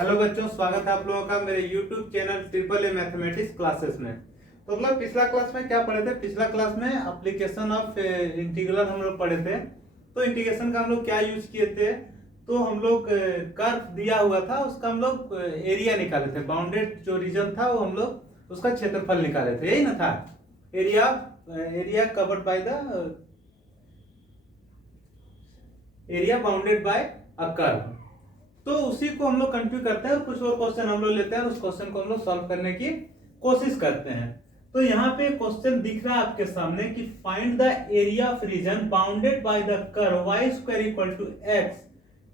Hello बच्चों, स्वागत है आप लोगों का मेरे YouTube channel triple A mathematics classes में। तो हम लोग पिछला क्लास में क्या पढ़े थे? पिछला क्लास में एप्लीकेशन ऑफ इंटीग्रल हम लोग पढ़े थे। तो इंटीग्रेशन का हम लोग क्या यूज किए थे? तो हम लोग कर्व दिया हुआ था, उसका हम लोग एरिया निकाले थे। बाउंडेड जो रीजन था वो हम लोग उसका क्षेत्रफल निकाले थे, यही ना था? Area covered by the area bounded bye a curve. तो उसी को हम लोग कंटिन्यू करते हैं और कुछ और क्वेश्चन हम लोग लेते हैं और उस क्वेश्चन को हम लोग सॉल्व करने की कोशिश करते हैं। तो यहाँ पे क्वेश्चन दिख रहा है आपके सामने कि find the area of region bounded by the curve y square equal to x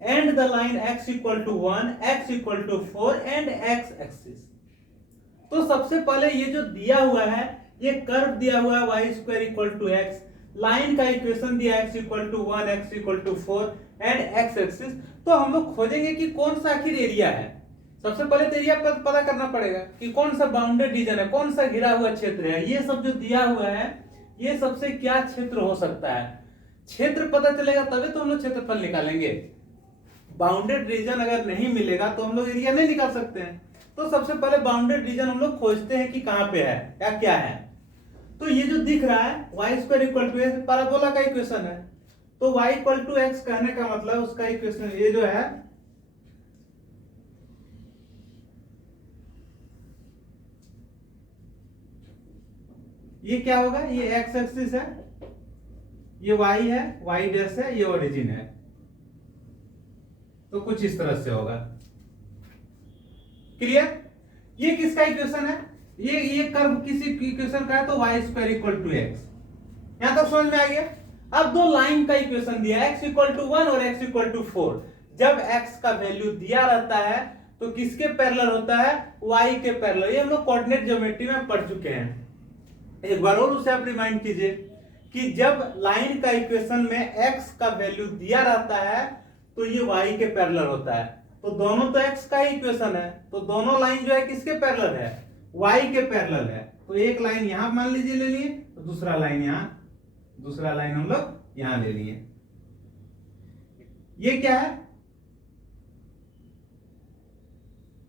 and the line x equal to 1, x equal to 4 and x axis. तो सबसे पहले ये जो दिया हुआ है, ये कर्व दिया हुआ है y square equal to x, line का इक्वेशन दिया x equal to 1, x equal to 4 and x axis. तो हम लोग खोजेंगे कि कौन सा आखिर एरिया है। सबसे पहले तो एरिया पता करना पड़ेगा कि कौन सा बाउंडेड रीजन है, कौन सा घिरा हुआ क्षेत्र है। ये सब जो दिया हुआ है, ये सबसे क्या क्षेत्र हो सकता है। क्षेत्र पता चलेगा तभी तो हम लोग क्षेत्रफल निकालेंगे। बाउंडेड रीजन अगर नहीं मिलेगा तो हम लोग एरिया नहीं निकाल सकते हैं। तो सबसे पहले बाउंडेड रीजन हम लोग खोजते हैं कि कहां पे है या क्या है। तो ये जो दिख रहा है y square equal to x, parabola का इक्वेशन है। तो y इक्वल टू x कहने का मतलब उसका इक्वेशन ये जो है, ये क्या होगा? ये x एक्सिस है, ये y है, y डैश है, ये ओरिजिन है। तो कुछ इस तरह से होगा। क्लियर? ये किसका इक्वेशन है? ये कर्व किसी इक्वेशन का है, तो y square equal to x। यहां तक समझ में आ गया? अब दो लाइन का इक्वेशन दिया है, x इक्वल टू 1 और x इक्वल टू 4। जब x का वैल्यू दिया रहता है तो किसके पैरेलल होता है? y के पैरेलल। ये हम लोग कोऑर्डिनेट ज्योमेट्री में पढ़ चुके हैं। एक बार और उसे आप रिमाइंड कीजिए कि जब लाइन का इक्वेशन में x का वैल्यू दिया रहता है तो ये y के पैरेलल होता है। तो दोनों तो x का ही इक्वेशन है, तो दोनों लाइन जो है किसके पैरेलल है? y के पैरेलल है। तो एक लाइन यहां मान लीजिए ले लिए, तो दूसरा लाइन हम लोग यहां ले लिए। ये क्या है?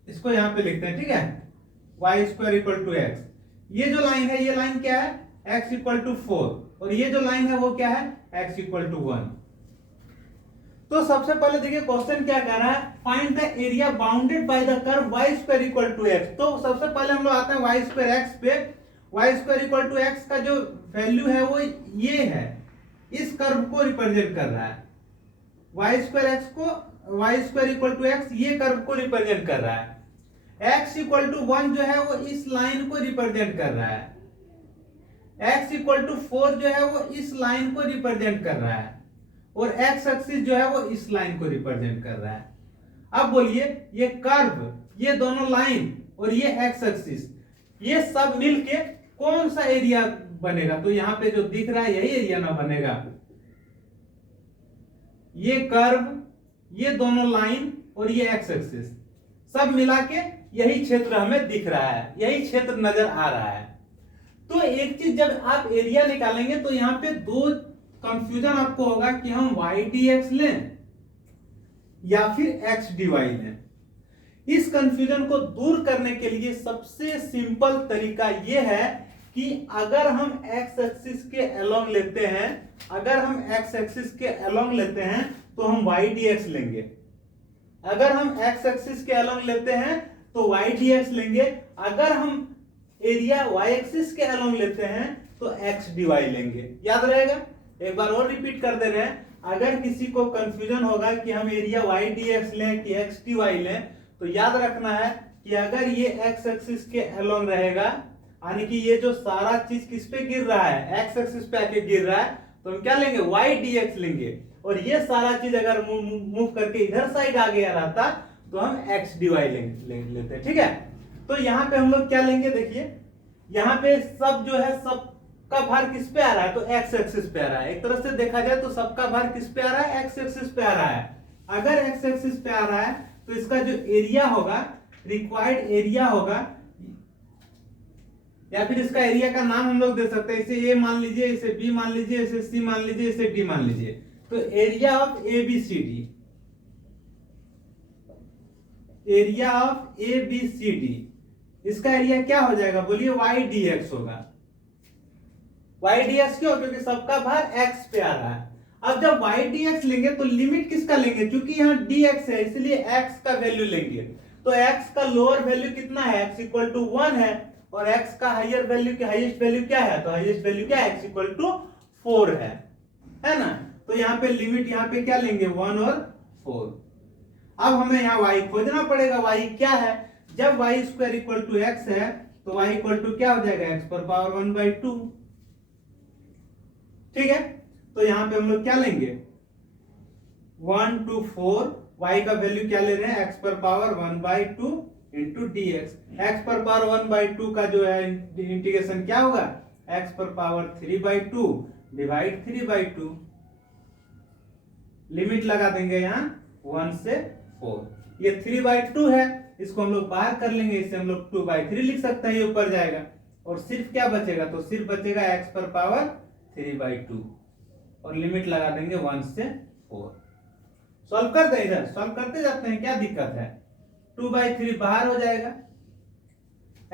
इसको यहां पे लिखते हैं, ठीक है? y square equal to x। ये जो लाइन है, ये लाइन क्या है? x equal to 4। और ये जो लाइन है वो क्या है? x equal to 1। तो सबसे पहले देखिए क्वेश्चन क्या कह रहा है, find the area bounded by the curve y square equal to x। तो सबसे पहले हम लोग आते हैं y स्क्वायर x पे। y square equal to x का जो वैल्यू है वो ये है, इस कर्व को रिप्रेजेंट कर रहा है। y square equal to x ये कर्व को रिप्रेजेंट कर रहा है। x इक्वल टू 1 जो है वो इस लाइन को रिप्रेजेंट कर रहा है। x इक्वल टू 4 जो है वो इस लाइन को रिप्रेजेंट कर रहा है। और x एक्सिस जो है वो इस लाइन को रिप्रेजेंट कर रहा है। अब बोलिए, ये कर्व, ये दोनों लाइन और ये x एक्सिस, ये सब मिलके कौन सा एरिया बनेगा? तो यहां पे जो दिख रहा है यही एरिया ना बनेगा। ये कर्व, ये दोनों लाइन और ये x एक्सिस सब मिला के यही क्षेत्र हमें दिख रहा है, यही क्षेत्र नजर आ रहा है। तो एक चीज, जब आप एरिया निकालेंगे तो यहां पे दो कंफ्यूजन आपको होगा कि हम y dx लें या फिर x dy लें। इस कंफ्यूजन को दूर करने के लिए सबसे सिंपल तरीका यह है कि अगर हम x एक्सिस के अलोंग लेते हैं, तो हम y dx लेंगे। अगर हम x एक्सिस के अलोंग लेते हैं तो y dx लेंगे। अगर हम एरिया y एक्सिस के अलोंग लेते हैं तो x dy लेंगे। याद रहेगा? एक बार और रिपीट कर दे रहे हैं। अगर किसी को कंफ्यूजन होगा कि हम एरिया y dx लें कि x dy लें, तो याद रखना है कि अगर ये x एक्सिस के अलोंग रहेगा, यानी कि ये जो सारा चीज किस पे गिर रहा है, x एक्सिस पे आके गिर रहा है, तो हम क्या लेंगे? y dx लेंगे। और ये सारा चीज अगर मूव करके इधर साइड आ गया रहता तो हम x dy लेते, ठीक है? तो यहाँ पे हम लोग क्या लेंगे? देखिए यहाँ पे सब जो है, सब का भार किस पे आ रहा है? तो x एक्सिस पे आ रहा है। एक तरह से देखा जाए तो सबका भार किस पे आ रहा है? x एक्सिस पे आ रहा है। अगर x एक्सिस पे आ रहा है तो इसका जो एरिया होगा, रिक्वायर्ड एरिया होगा, या फिर इसका एरिया का नाम हम लोग दे सकते हैं। इसे a मान लीजिए, इसे b मान लीजिए, इसे c मान लीजिए, इसे d मान लीजिए। तो area of ABCD, area of A B C D, इसका एरिया क्या हो जाएगा बोलिए, वाई डी एक्स होगा। वाई डी एक्स क्यों, क्योंकि सबका भार एक्स पे आ रहा है। अब जब वाई डी एक्स लेंगे तो लिमिट किसका लेंगे, क्योंकि यहाँ डी एक्स है इसलिए एक्स का वैल्यू लेंगे। तो एक्स का लोअर वैल्यू कितना है, एक्स इक्वल टू 1 है, और एक्स का हाइयर वैल्यू क्या, हाईएस्ट वैल्यू क्या है, तो हाईएस्ट वैल्यू क्या है, एक्स इक्वल टू 4 है ना। तो यहाँ पे लिमिट यहाँ पे क्या लेंगे, 1 और 4। अब हमें यहाँ y खोजना पड़ेगा, y क्या है, जब y square equal to x है तो y इक्वल टू क्या हो जाएगा, x पर पावर 1/2। ठीक है, तो यहाँ पे हम लोग क्या लेंगे, 1 to 4, y का वैल्यू क्या ले रहे हैं, x पर power 1/2 into D x. X पर पावर 1/2 का जो है इंटीग्रेशन क्या होगा, x पर पावर 3/2 डिवाइड 3/2। लिमिट लगा देंगे यहाँ 1 से 4, ये 3/2 है, इसको हम लोग बाहर कर लेंगे, इससे हम लोग 2/3 लिख सकते हैं, ये ऊपर जाएगा, और सिर्फ क्या बचेगा, तो सिर्फ बचेगा x पर पावर 3/2, और लिमिट लगा देंगे 1 से 4। सॉल्व कर दे, इधर सॉल्व करते जाते हैं, क्या दिक्कत है, 2/3 बाहर हो जाएगा,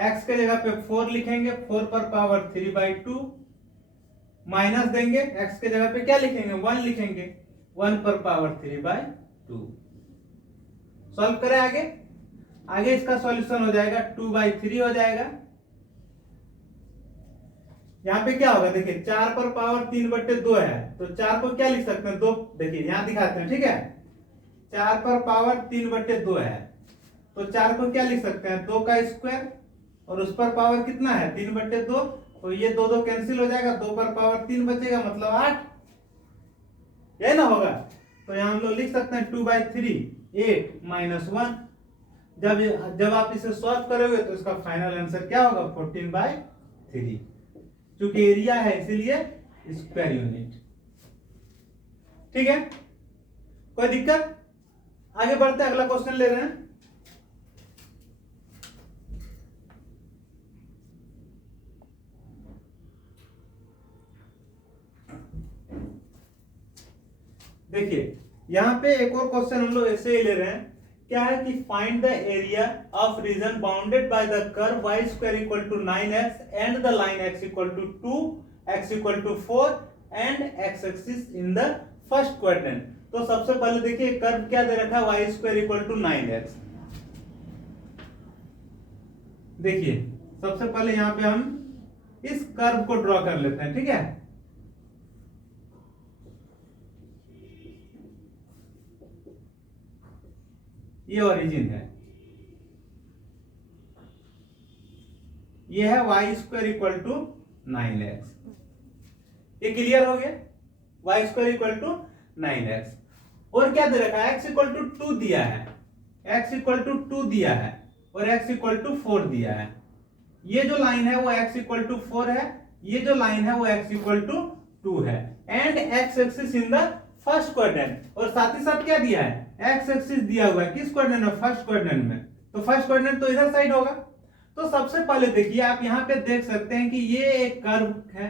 x के जगह पे 4 लिखेंगे, 4 पर पावर 3/2 माइनस देंगे, x के जगह पे क्या लिखेंगे, 1 लिखेंगे, 1 पर पावर 3/2। सॉल्व करें आगे, आगे इसका सॉल्यूशन हो जाएगा 2/3 हो जाएगा। यहाँ पे क्या होगा, देखिए 4 पर पावर 3/2 है, तो 4 को क्या लिख सकते हैं, 2, देखिए यहाँ दिखाते हैं, ठीक है, 4 पर पावर 3/2 है, तो 4 को क्या लिख सकते हैं, 2 का स्क्वायर, और उस पर पावर कितना है, 3/2, तो ये 2 कैंसिल हो जाएगा, 2 पर पावर 3 बचेगा, मतलब 8, यही ना होगा। तो यहाँ हम लोग लिख सकते हैं 2/3 8 - 1। जब आप इसे सॉल्व करोगे तो इसका फाइनल आंसर क्या होगा, 14/3, क्योंकि एरिया है इसीलिए स्क्वायर यूनिट। ठीक है, कोई दिक्कत, आगे बढ़ते हैं, अगला क्वेश्चन ले रहे हैं। देखिए यहाँ पे एक और क्वेश्चन हम लोग ऐसे ही ले रहे हैं, क्या है कि find the area of region bounded by the curve y square equal to 9x and the line x equal to 2, x equal to 4 and x axis in the first quadrant. तो सबसे पहले देखिए कर्व क्या दे रखा है, y square equal to 9x। देखिए सबसे पहले यहाँ पे हम इस कर्व को ड्रॉ कर लेते हैं, ठीक है, ये ओरिजिन है, ये है y square equal to 9x। ये क्लियर हो गया, y square equal to 9x। और क्या दे रखा है, x इक्वल टू 2 दिया है, x इक्वल टू 2 दिया है, और x इक्वल टू 4 दिया है। ये जो लाइन है वो x इक्वल टू 4 है, ये जो लाइन है वो x इक्वल टू 2 है, and x axis in the first quadrant. और साथ ही साथ क्या दिया है, x एक्सिस दिया हुआ है, किस क्वाड्रेंट में, फर्स्ट क्वाड्रेंट में, तो फर्स्ट क्वाड्रेंट तो इधर साइड होगा। तो सबसे पहले देखिए आप यहाँ पे देख सकते हैं कि ये एक कर्व है,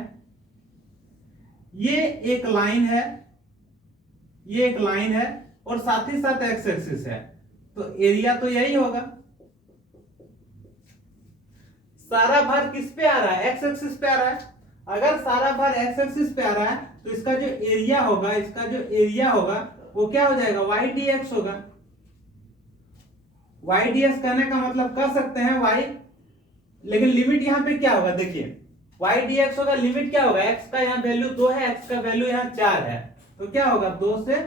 ये एक लाइन है, ये एक लाइन है, और साथ ही साथ x एक्सिस है, तो एरिया तो यही होगा। सारा भार किस पे आ रहा है, x एक्सिस पे आ रहा है। अगर सारा भार x एक्सिस पे आ रहा है तो इसका जो एरिया होगा, इसका जो एरिया होगा वो क्या हो जाएगा, y dx होगा। y dx कहने का मतलब कह सकते हैं y, लेकिन लिमिट यहाँ पे क्या होगा, देखिए y dx होगा, लिमिट क्या होगा, x का यहाँ वैल्यू 2 है, x का वैल्यू यहाँ 4 है, तो क्या होगा 2 से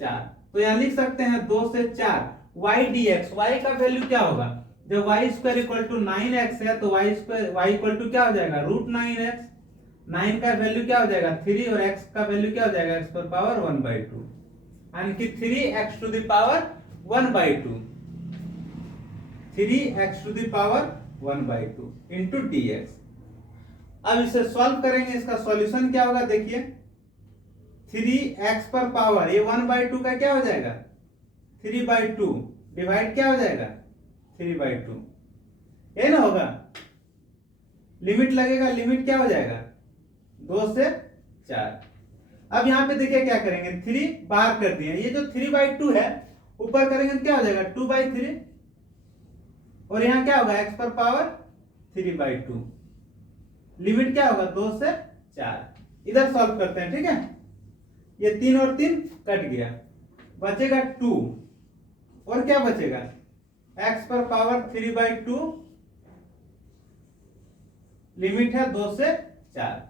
4, तो यहाँ लिख सकते हैं 2 से 4 y dx। y का वैल्यू क्या होगा, जब y square equal to 9x है तो y इक्वल टू क्या हो जाएगा, √9x। 9 का वैल्यू क्या हो जाएगा 3, और x का वैल्यू क्या हो जाएगा, x पर पावर 1/2, यानी कि 3x to the power 1/2, 3x to the power 1/2 into dx। अब इसे सॉल्व करेंगे, इसका सॉल्यूशन क्या होगा, देखिए 3x पर पावर ये 1/2 का क्या हो जाएगा, 3/2 डिवाइड क्या हो जाएगा, 3/2, ये ना होगा। लिमिट लगेगा, लिमिट क्या हो जाएगा 2 से 4। अब यहाँ पे देखिए क्या करेंगे, 3 बाहर कर दिए, ये जो 3/2 है ऊपर करेंगे तो क्या हो जाएगा 2/3, और यहाँ क्या होगा x पर पावर 3/2। लिमिट क्या होगा 2 से 4। इधर सॉल्व करते हैं, ठीक है। ये 3 और 3 कट गया, बचेगा 2। और क्या बचेगा x पर पावर 3/2, लिमिट है 2 से 4।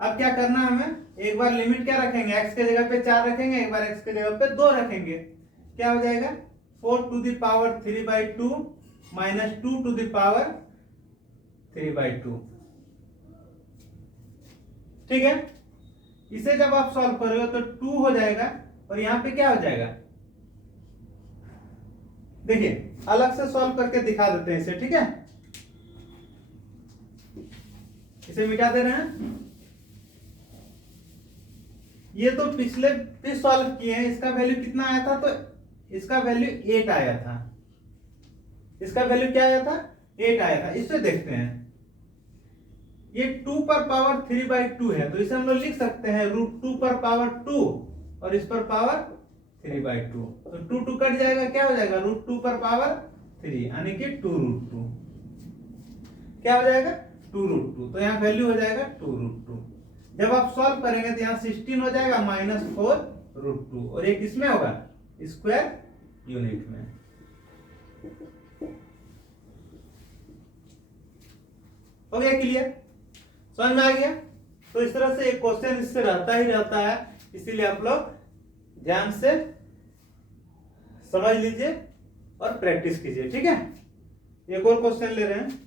अब क्या करना है हमें, एक बार लिमिट क्या रखेंगे, x के जगह पे 4 रखेंगे, एक बार x के जगह पे 2 रखेंगे। क्या हो जाएगा 4 to the power 3/2 minus 2 to the power 3/2। ठीक है, इसे जब आप सॉल्व करोगे तो 2 हो जाएगा और यहां पे क्या हो जाएगा, देखिए अलग से सॉल्व करके दिखा देते हैं इसे, ठीक है। इसे मिटा दे रहे हैं। ये तो पिछले भी सॉल्व किए हैं, इसका वैल्यू कितना आया था, तो इसका वैल्यू 8 आया था। इसका वैल्यू क्या आया था, 8 आया था। इससे देखते हैं, ये 2 पर पावर 3/2 है, तो इसे हम लोग लिख सकते हैं √2 पर पावर 2 और इस पर पावर 3/2। तो 2 2 कट जाएगा, क्या हो जाएगा √2 पर पावर 3 यानी कि 2√2। क्या हो जाएगा 2√2। तो यहाँ वैल्यू हो जाएगा 2√2। जब आप सॉल्व करेंगे तो यहाँ 16 हो जाएगा -4√2 और ये किसमें होगा, स्क्वायर यूनिट में। हो गया क्लियर, समझ में आ गया। तो इस तरह से एक क्वेश्चन इससे रहता ही रहता है, इसीलिए आप लोग ध्यान से समझ लीजिए और प्रैक्टिस कीजिए, ठीक है। एक और क्वेश्चन ले रहे हैं।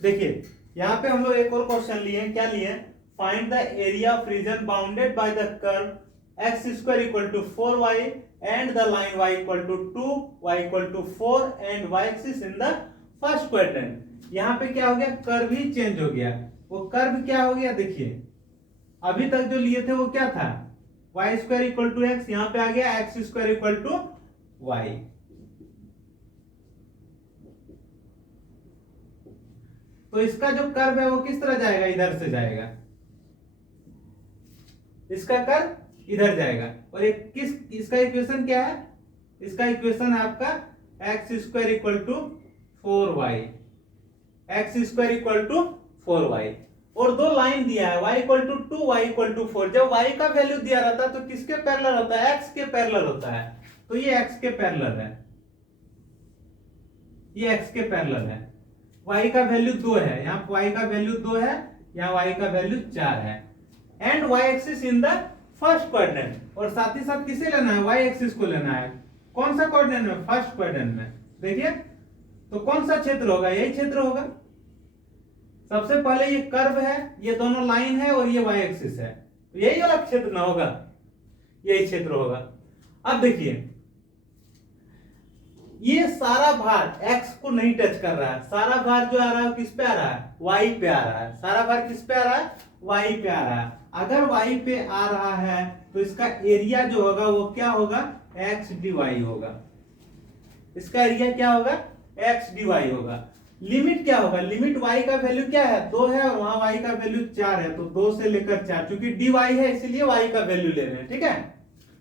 देखिए यहां पे हम लोग एक और क्वेश्चन लिए हैं। क्या लिए, find the area of region bounded by the curve x square equal to 4y and the line y equal to 2, y equal to 4 and y axis in the first quadrant. यहां पे क्या हो गया, curve ही change हो गया। वो curve क्या हो गया, देखिए अभी तक जो लिए थे वो क्या था, y square equal to x, यहां पे आ गया x square equal to y। तो इसका जो कर्व है वो किस तरह जाएगा, इधर से जाएगा, इसका कर्व इधर जाएगा। और एक इसका इक्वेशन क्या है, इसका इक्वेशन है आपका x square equal to 4y, x square equal to 4y। और दो लाइन दिया है y equal to 2, y equal to 4। जब y का वैल्यू दिया रहता है तो किसके पैरेलल होता है, x के पैरेलल होता है। तो ये x के पैरेलल है, ये x के पैरेलल है। y का वैल्यू 2 है, यहाँ y का वैल्यू 2 है, यहाँ y का वैल्यू 4 है। And y axis in the first quadrant, और साथ ही साथ किसे लेना है, y एक्सिस को लेना है। कौन सा क्वाड्रेंट में, फर्स्ट क्वाड्रेंट में। देखिए तो कौन सा क्षेत्र होगा, यही क्षेत्र होगा। सबसे पहले ये कर्व है, ये दोनों लाइन है और ये y एक्सिस है, तो यही वाला क्षेत्र ना होगा, यही क्षेत्र होगा। अब देखिए ये सारा भार x को नहीं टच कर रहा है, सारा भार जो आ रहा है किस पे आ रहा है, y पे आ रहा है। सारा भार किस पे आ रहा है, y पे आ रहा है। अगर y पे आ रहा है तो इसका एरिया जो होगा वो क्या होगा, x dy होगा। इसका एरिया क्या होगा, x dy होगा। लिमिट क्या होगा, लिमिट y का वैल्यू क्या है, 2 है और वहां y का वैल्यू 4 है, तो 2 से लेकर 4, क्योंकि dy है इसलिए y का वैल्यू ले रहे हैं, ठीक है।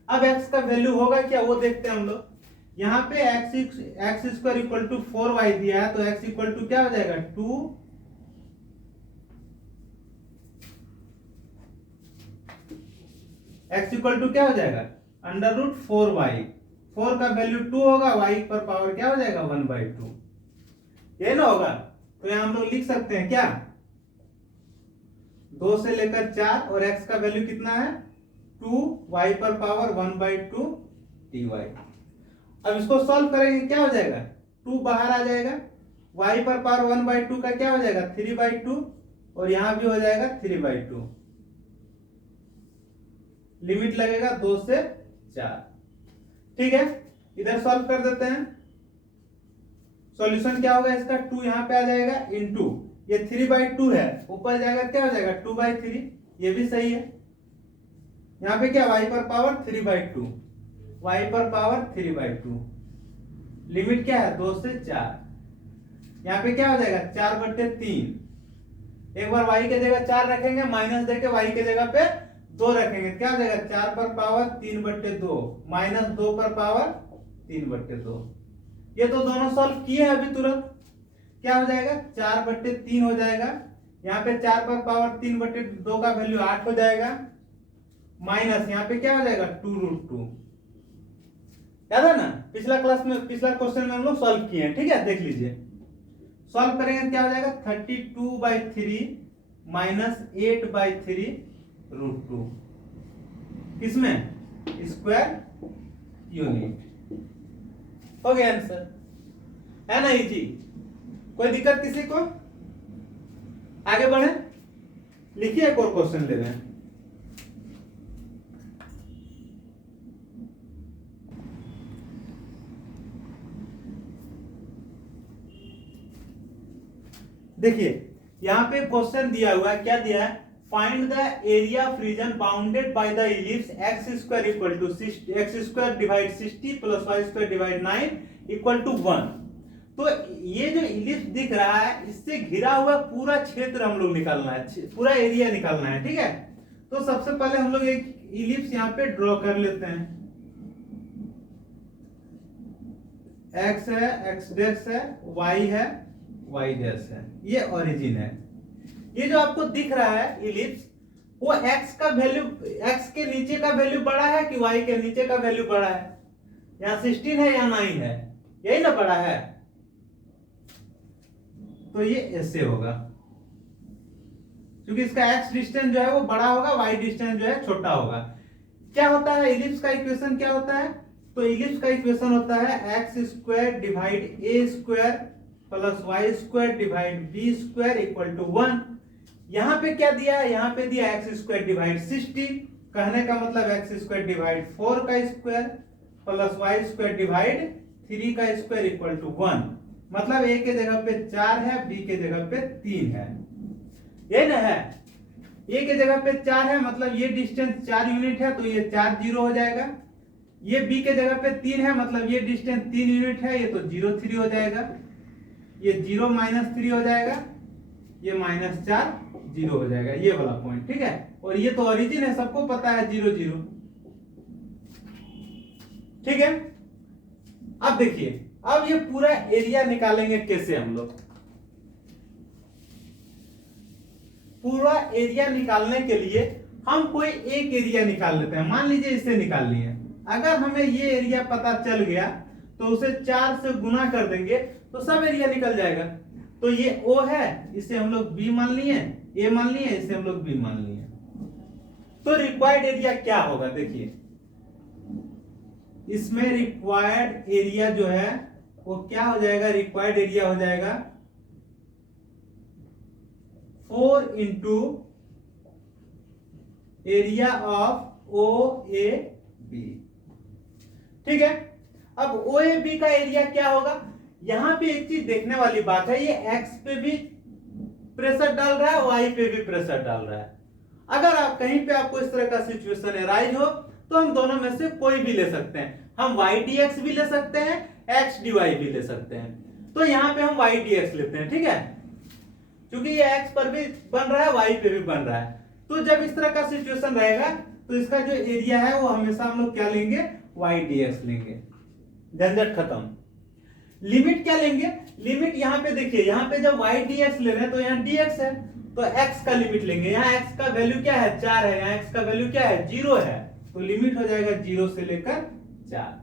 अब x का वैल्यू होगा क्या, वो देखते हैं हम लोग। यहाँ पे x square equal to 4y दिया है, तो x इक्वल टू क्या हो जाएगा 2, x इक्वल टू क्या हो जाएगा √4y। 4 का वैल्यू 2 होगा, y पर पावर क्या हो जाएगा 1/2, ये ना होगा। तो यहाँ हम लोग लिख सकते हैं क्या, 2 से लेकर 4 और x का वैल्यू कितना है 2, y पर पावर 1/2 dy। अब इसको सॉल्व करेंगे, क्या हो जाएगा 2 बाहर आ जाएगा, y पर पावर 1/2 का क्या हो जाएगा 3/2 और यहां भी हो जाएगा 3/2। लिमिट लगेगा 2 से 4, ठीक है। इधर सॉल्व कर देते हैं। सॉल्यूशन क्या होगा इसका, 2 यहां पे आ जाएगा इनटू ये 3/2 है, ऊपर जाएगा क्या हो जाएगा 2/3, ये भी सही है। यहां पे क्या y पर पावर 3/2, y पर पावर 3/2। लिमिट क्या है 2 से 4, यहाँ पे क्या हो जाएगा 4/3, एक बार y के जगह 4 रखेंगे, माइनस देके y के जगह पे 2 रखेंगे, क्या हो जाएगा 4 पर पावर 3/2 माइनस 2 पर पावर 3/2। ये तो दोनों सॉल्व किए हैं अभी तुरंत। क्या हो जाएगा 4/3 हो जाएगा, यहाँ पे 4 पर पावर 3/2 का वैल्यू 8 हो जाएगा, माइनस यहाँ पे क्या हो जाएगा 2√2। याद है ना, पिछला क्लास में, पिछला क्वेश्चन में हम लोग सॉल्व किए हैं, ठीक है, देख लीजिए। सॉल्व करेंगे क्या हो जाएगा 32/3 माइनस 8/3√2, किसमें स्क्वायर यूनिट। हो गया आंसर, है ना इजी। कोई दिक्कत किसी को? आगे बढ़े, लिखिए एक और क्वेश्चन ले रहे हैं। देखिए यहां पे क्वेश्चन दिया हुआ है, क्या दिया है, find the area of region bounded by the ellipse x square equal to x square divide 60 plus y square divide 9 equal to 1। तो ये जो इलिप्स दिख रहा है, इससे घिरा हुआ पूरा क्षेत्र हम लोग निकालना है, पूरा एरिया निकालना है, ठीक है। तो सबसे पहले हम लोग एक इलिप्स यहाँ पे ड्रॉ कर लेते हैं। x है, x डैश है, y है, y डैश है, ये ओरिजिन है। ये जो आपको दिख रहा है इलिप्स, वो x का वैल्यू, x के नीचे का वैल्यू बड़ा है कि y के नीचे का वैल्यू बड़ा है? यहाँ 16 है या 9 है, यही ना बड़ा है, तो ये ऐसे होगा, क्योंकि इसका x डिस्टेंस जो है वो बड़ा होगा, y डिस्टेंस जो है छोटा होगा। क्या होता है इलिप्स का इक्वेशन, क्या होता है, तो इलिप्स का इक्वेशन होता है x square divide a square plus y square divide b square equal to 1। यहां पे क्या दिया है, यहां पे दिया x स्क्वायर डिवाइड 60, कहने का मतलब x स्क्वायर डिवाइड 4 का square plus y square divide 3 का स्क्वायर इक्वल टू 1। मतलब a के जगह पे 4 है, b के जगह पे 3 है, ये ना है। a के जगह पे 4 है, मतलब ये डिस्टेंस 4 यूनिट है, तो ये 4 0 हो जाएगा। ये b के जगह पे 3 है, मतलब ये डिस्टेंस 3 यूनिट है, ये तो 0 3 हो जाएगा। ये 0 - 3 हो जाएगा, ये -4 0 हो जाएगा, ये वाला पॉइंट, ठीक है। और ये तो ओरिजिन है, सबको पता है 0 0, ठीक है। अब देखिए, अब ये पूरा एरिया निकालेंगे कैसे हम लोग। पूरा एरिया निकालने के लिए हम कोई एक एरिया निकाल लेते हैं। मान लीजिए इसे निकाल लिए, अगर हमें ये एरिया पता चल गया तो उसे 4 से गुना कर देंगे तो सब एरिया निकल जाएगा। तो ये O है, इसे हम लोग B मान लिए, A मान लिए, इसे हम लोग B मान लिए। तो रिक्वायर्ड एरिया क्या होगा, देखिए इसमें रिक्वायर्ड एरिया जो है वो क्या हो जाएगा, रिक्वायर्ड एरिया हो जाएगा 4 इंटू एरिया ऑफ OAB, ठीक है। अब OAB का एरिया क्या होगा, यहां पे एक चीज देखने वाली बात है, ये x पे भी प्रेशर डाल रहा है, y पे भी प्रेशर डाल रहा है। अगर आप कहीं पे आपको इस तरह का सिचुएशन अराइज हो तो हम दोनों में से कोई भी ले सकते हैं। हम y dx भी ले सकते हैं, x dy भी ले सकते हैं। तो यहाँ पे हम y dx लेते हैं, ठीक है, क्योंकि ये x पर भी बन रहा है, y पे भी बन रहा है। तो जब इस तरह का सिचुएशन रहेगा तो इसका जो एरिया है वो हमेशा हम लोग क्या लेंगे, y dx लेंगे, झंझट खत्म। लिमिट क्या लेंगे, लिमिट यहाँ पे देखिए, यहाँ पे जब y dx ले रहे हैं तो यहाँ dx है, तो x का लिमिट लेंगे। यहाँ x का वैल्यू क्या है, 4 है, यहाँ x का वैल्यू क्या है, 0 है, तो लिमिट हो जाएगा 0 से लेकर 4।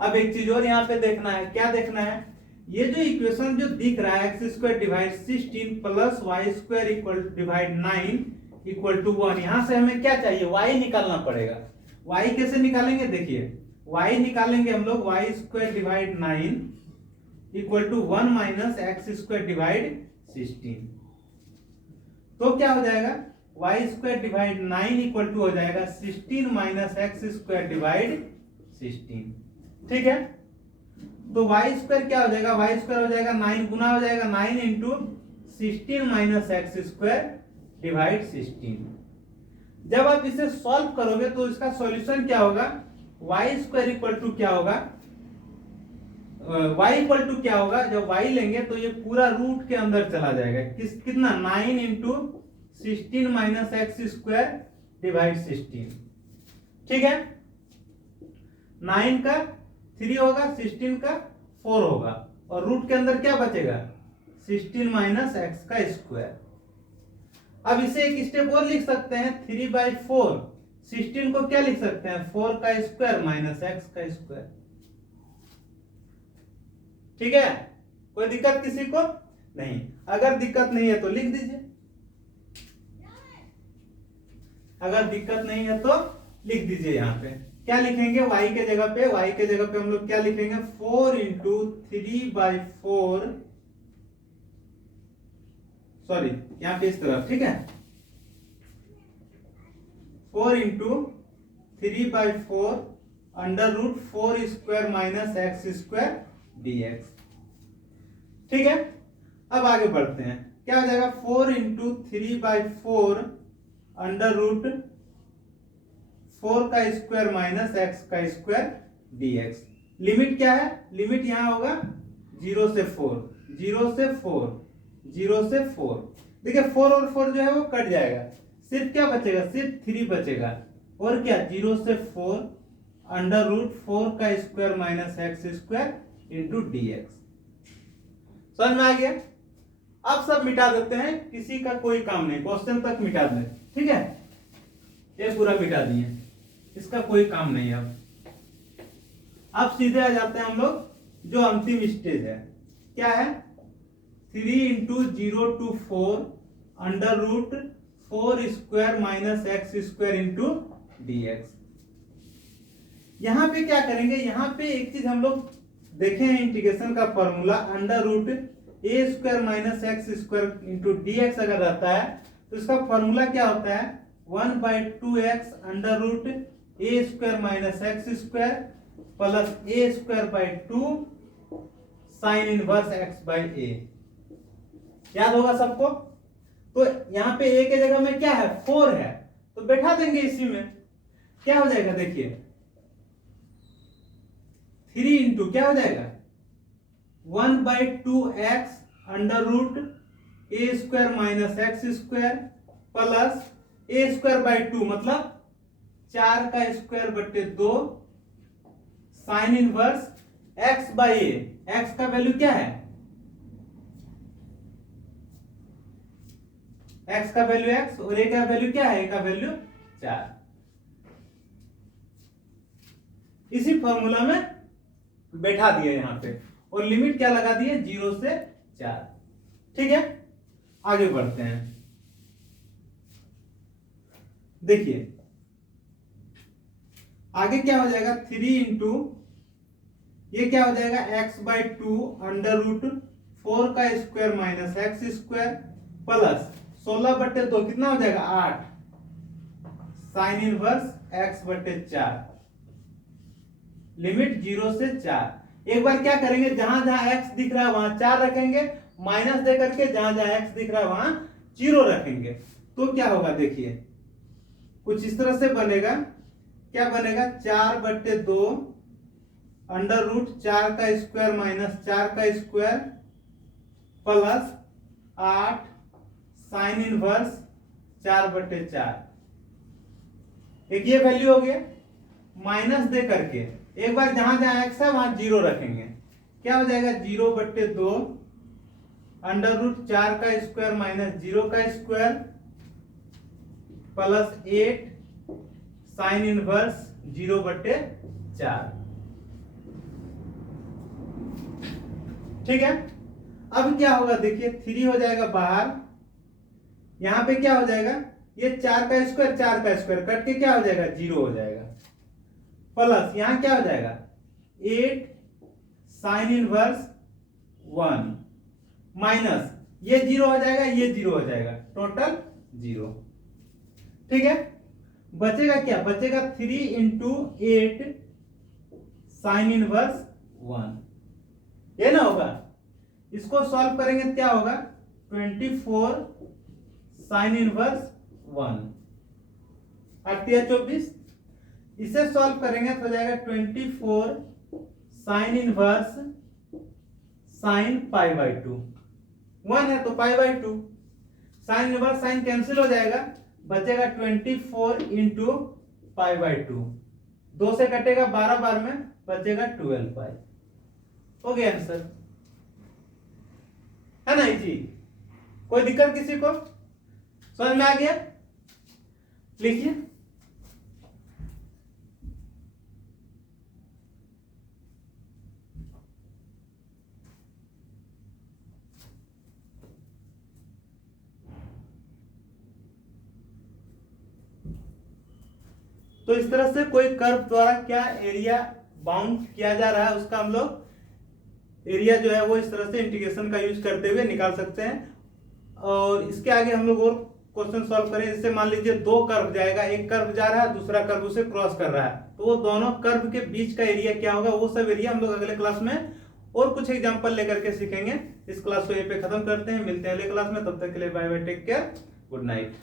अब एक चीज और यहाँ पे देखना है, क्या देखना है, ये जो इक्वेशन जो दिख रहा है x square divide 16 plus y square equal divide 9 equal to 1, यहां से हमें क्या चाहिए, y निकालना पड़ेगा। y कैसे निकालेंगे, देखिए y निकालेंगे हम लोग, y square divide 9 equal to 1 minus x square divide 16। तो क्या हो जाएगा, y square divide 9 equal to हो जाएगा 16 माइनस एक्स स्क्वायर डिवाइड 16, ठीक है। तो y स्क्वायर क्या हो जाएगा, y स्क्वायर हो जाएगा 9 गुना हो जाएगा 9 into 16 minus x square divide 16। जब आप इसे सॉल्व करोगे तो इसका सॉल्यूशन क्या होगा, y स्क्वायर इक्वल टू क्या होगा, y इक्वल टू क्या होगा, जब y लेंगे तो ये पूरा रूट के अंदर चला जाएगा, कितना 9 into 16 minus x square divide 16। ठीक है, 9 का 3 होगा, 16 का 4 होगा, और रूट के अंदर क्या बचेगा 16 माइनस एक्स का स्क्वायर। अब इसे एक स्टेप और लिख सकते हैं, 3/4 16 को क्या लिख सकते हैं 4 का स्क्वायर माइनस एक्स का स्क्वायर। ठीक है, कोई दिक्कत किसी को नहीं? अगर दिक्कत नहीं है तो लिख दीजिए, अगर दिक्कत नहीं है तो लिख दीजिए। यहाँ पे क्या लिखेंगे, y के जगह पे, y के जगह पे हम लोग क्या लिखेंगे 4 इंटू 3/4, सॉरी यहाँ पे इस तरफ, ठीक है 4 into 3/4 under root 4 square minus x square dx। ठीक है, अब आगे बढ़ते हैं, क्या हो जाएगा 4 इंटू 3/4 अंडर रूट 4 का स्क्वायर माइनस एक्स का स्क्वायर dx। लिमिट क्या है, लिमिट यहां होगा 0 से 4, 0 से 4, 0 से 4। देखिए 4 और 4 जो है वो कट जाएगा, सिर्फ क्या बचेगा, सिर्फ 3 बचेगा, और क्या 0 से 4 अंडर रूट 4 का square minus x square into dx। समझ में आ गया? अब सब मिटा देते हैं, किसी का कोई काम नहीं, क्वेश्चन तक मिटा दें। ठीक है, ये पूरा मिटा दिए, इसका कोई काम नहीं। अब सीधे आ जाते हैं हम लोग जो अंतिम स्टेज है, क्या है 3 into 0 to 4 under root 4 square minus x square into dx। यहां पे क्या करेंगे, यहां पे एक चीज हम लोग देखे हैं, इंटीग्रेशन का formula under root a square minus x square into dx अगर रहता है तो इसका फॉर्मूला क्या होता है 1/2x under root a square minus x square plus a square by 2 sine inverse x by a. याद होगा सबको? तो यहाँ पे a के जगह में क्या है 4 है, तो बैठा देंगे इसी में, क्या हो जाएगा देखिए 3 इंटू क्या हो जाएगा 1/2x under root a square minus x square plus a square by 2 मतलब 4 का स्क्वायर बटे 2 sine inverse x by a. x का वैल्यू क्या है, x का वैल्यू x और a का वैल्यू क्या है, a का वैल्यू 4। इसी फॉर्मूला में बैठा दिया यहां पे, और लिमिट क्या लगा दिए 0 से 4। ठीक है, आगे बढ़ते हैं। देखिए आगे क्या हो जाएगा 3 इंटू ये क्या हो जाएगा x/2 अंडर रूट 4 का square minus x square plus 16/2 कितना हो जाएगा 8 साइन इनवर्स x/4। लिमिट 0 से 4। एक बार क्या करेंगे, जहां जहां x दिख रहा है वहां 4 रखेंगे, माइनस दे करके जहां जहां x दिख रहा है वहां 0 रखेंगे, तो क्या होगा देखिए कुछ इस तरह से बनेगा। क्या बनेगा 4/2 अंडर रूट 4 का स्क्वायर माइनस 4 का स्क्वायर प्लस 8 साइन इनवर्स 4/4। एक ये वैल्यू हो गया, माइनस दे करके एक बार जहां जहां x है वहां 0 रखेंगे, क्या हो जाएगा 0/2 अंडर रूट 4 का स्क्वायर माइनस 0 का स्क्वायर प्लस 8 साइन इनवर्स 0/4। ठीक है, अब क्या होगा देखिए 3 हो जाएगा बाहर, यहां पे क्या हो जाएगा ये 4 का स्क्वायर कट के क्या हो जाएगा 0 हो जाएगा, प्लस यहां क्या हो जाएगा 8 साइन इनवर्स 1 माइनस ये 0 हो जाएगा, ये 0 हो जाएगा, टोटल 0। ठीक है, बचेगा क्या, बचेगा 3 इंटू 8 साइन इनवर्स 1, ये ना होगा। इसको सॉल्व करेंगे क्या होगा 24 साइन इनवर्स 1 24। इसे सॉल्व करेंगे तो हो जाएगा 24 sine inverse sine pi by two, 1 है तो pi by two, sine inverse sine cancel हो जाएगा, बचेगा 24 इंटू पाई बाई टू, 2 से कटेगा 12 बार में, बचेगा 12 पाई। हो गया आंसर, है ना जी। कोई दिक्कत किसी को, समझ में आ गया? लिखिए। तो इस तरह से कोई कर्व द्वारा क्या एरिया बाउंड किया जा रहा है उसका हम लोग एरिया जो है वो इस तरह से इंटीग्रेशन का यूज करते हुए निकाल सकते हैं। और इसके आगे हम लोग और क्वेश्चन सॉल्व करें। जैसे मान लीजिए दो कर्व जाएगा, एक कर्व जा रहा है, दूसरा कर्व उसे क्रॉस कर रहा है, तो वो दोनों कर्व के बीच का एरिया क्या होगा, वो सब एरिया हम लोग अगले क्लास में और कुछ एग्जांपल लेकर के सीखेंगे। इस क्लास को यहीं पे खत्म करते हैं, मिलते हैं अगले क्लास में। तब तक के लिए bye bye, take care, good night.